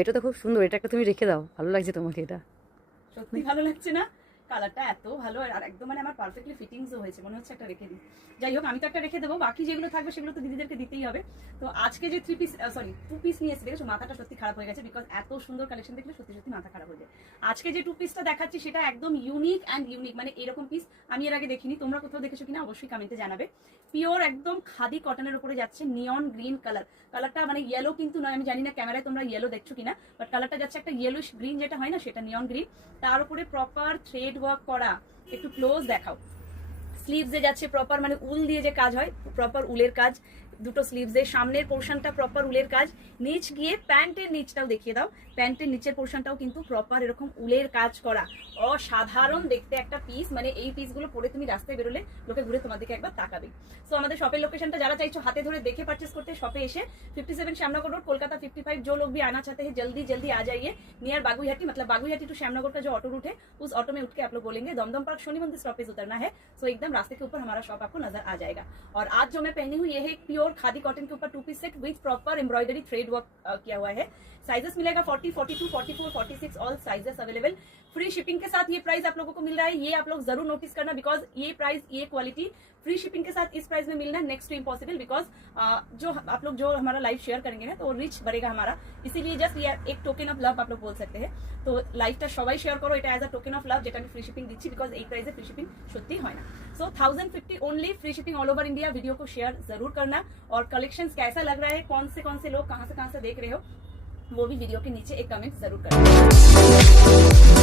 এটা তো খুব সুন্দর, এটা একটা তুমি রেখে দাও, ভালো লাগছে তোমাকে এটা? সত্যি ভালো লাগছে না? কালারটা এত ভালো আর একদম মানে আমার পারফেক্টলি ফিটিংসও হয়েছে, মনে হচ্ছে একটা রেখে দিই। যাই হোক, আমি তো একটা রেখে দেবো, বাকি যেগুলো থাকবে সেগুলো তো দিদিদেরকে দিতেই হবে। তো আজকে যে 2 পিস নিয়ে এসে দেখেছো, মাথাটা সত্যি খারাপ হয়ে গেছে, বিকজ এত সুন্দর কালেকশন দেখলে সত্যি সত্যি মাথা খারাপ হয়ে যায়। আজকে যে 2 পিসটা দেখাচ্ছি সেটা একদম ইউনিক অ্যান্ড ইউনিক, মানে এরকম পিস আমি এর আগে দেখিনি। তোমরা কোথাও দেখেছো কিনা অবশ্যই কমেন্টে জানাবে। পিওর একদম খাদি কটনের উপরে যাচ্ছে, নিয়ন গ্রিন কালার। কালারটা মানে ইয়েলো কিন্তু নয়, আমি জানি না ক্যামেরায় তোমরা ইয়েলো দেখছো কিনা, বাট কালারটা যাচ্ছে একটা ইয়েলোইশ গ্রিন, যেটা হয় না সেটা নিয়ন গ্রিন। তার উপরে প্রপার থ্রেড ওয়ার্ক করা, একটু ক্লোজ দেখাও। স্লিভসে যাচ্ছে প্রপার, মানে উল দিয়ে যে কাজ হয় প্রপার উলের কাজ, দুটো স্লিভসে সামনের পোর্শনটা প্রপার উলের কাজ, নিচ গিয়ে প্যান্টের নিচটাও দেখিয়ে দাও, প্যান্টের নিচের পোর্শনটাও কিন্তু প্রপার এরকম উলের কাজ করা। অসাধারণ দেখতে একটা পিস, মানে এই পিসগুলো পরে তুমি রাস্তায় বেরোলে লোকে ঘুরে তোমার দিকে একবার তাকাবে। সো আমাদের শপের লোকেশনটা যারা চাইছো হাতে ধরে দেখে পারচেস করতে, শপে এসে 57 श्यामनगर रोड कोलकाता 55। जो लोग भी आना चाहते हैं जल्दी जल्दी आ जाइए, नियर बागुईहाटी, मतलब बागुईहाटी टू श्यामनगर का जो ऑटो रूट है उस ऑटो में उठ के आप लोग बोलेंगे दमदम पार्क शनि मंदिर स्टॉपेज उतरना है। सो एकदम रास्ते के ऊपर हमारा शॉप आपको नजर आ जाएगा। और आज जो मैं पहनी हूँ ये है प्योर खादी कॉटन के ऊपर 2 piece set with proper embroidery thread work किया हुआ है। साइजेस मिलेगा 40, 42, 44, 46 all sizes available. Free shipping के साथ ये प्राइस आप लोगों को मिल रहा है, ये आप लोग जरूर नोटिस करना, बिकॉज ये प्राइस ये क्वालिटी फ्री शिपिंग के साथ इस प्राइस में मिलना नेक्स्ट टू इम्पॉसिबल, बिकॉज जो आप लोग जो हमारा लाइव शेयर करेंगे ना तो रिच बढ़ेगा हमारा, इसीलिए जस्ट ये एक टोकन ऑफ लव आप लोग बोल सकते हैं। तो लाइवটা সবাই শেয়ার করো, এটা as a token of love, যেটা আমি ফ্রি শিপিং দিচ্ছি, বিকজ এই প্রাইসে फ्री शिपिंग সত্যি হয় না। सो 1050 only free shipping all over India. Video को शेयर जरूर करना, और कलेक्शंस कैसा लग रहा है, कौन से लोग कहाँ से देख रहे हो, वो भी वीडियो के नीचे एक कमेंट जरूर करना।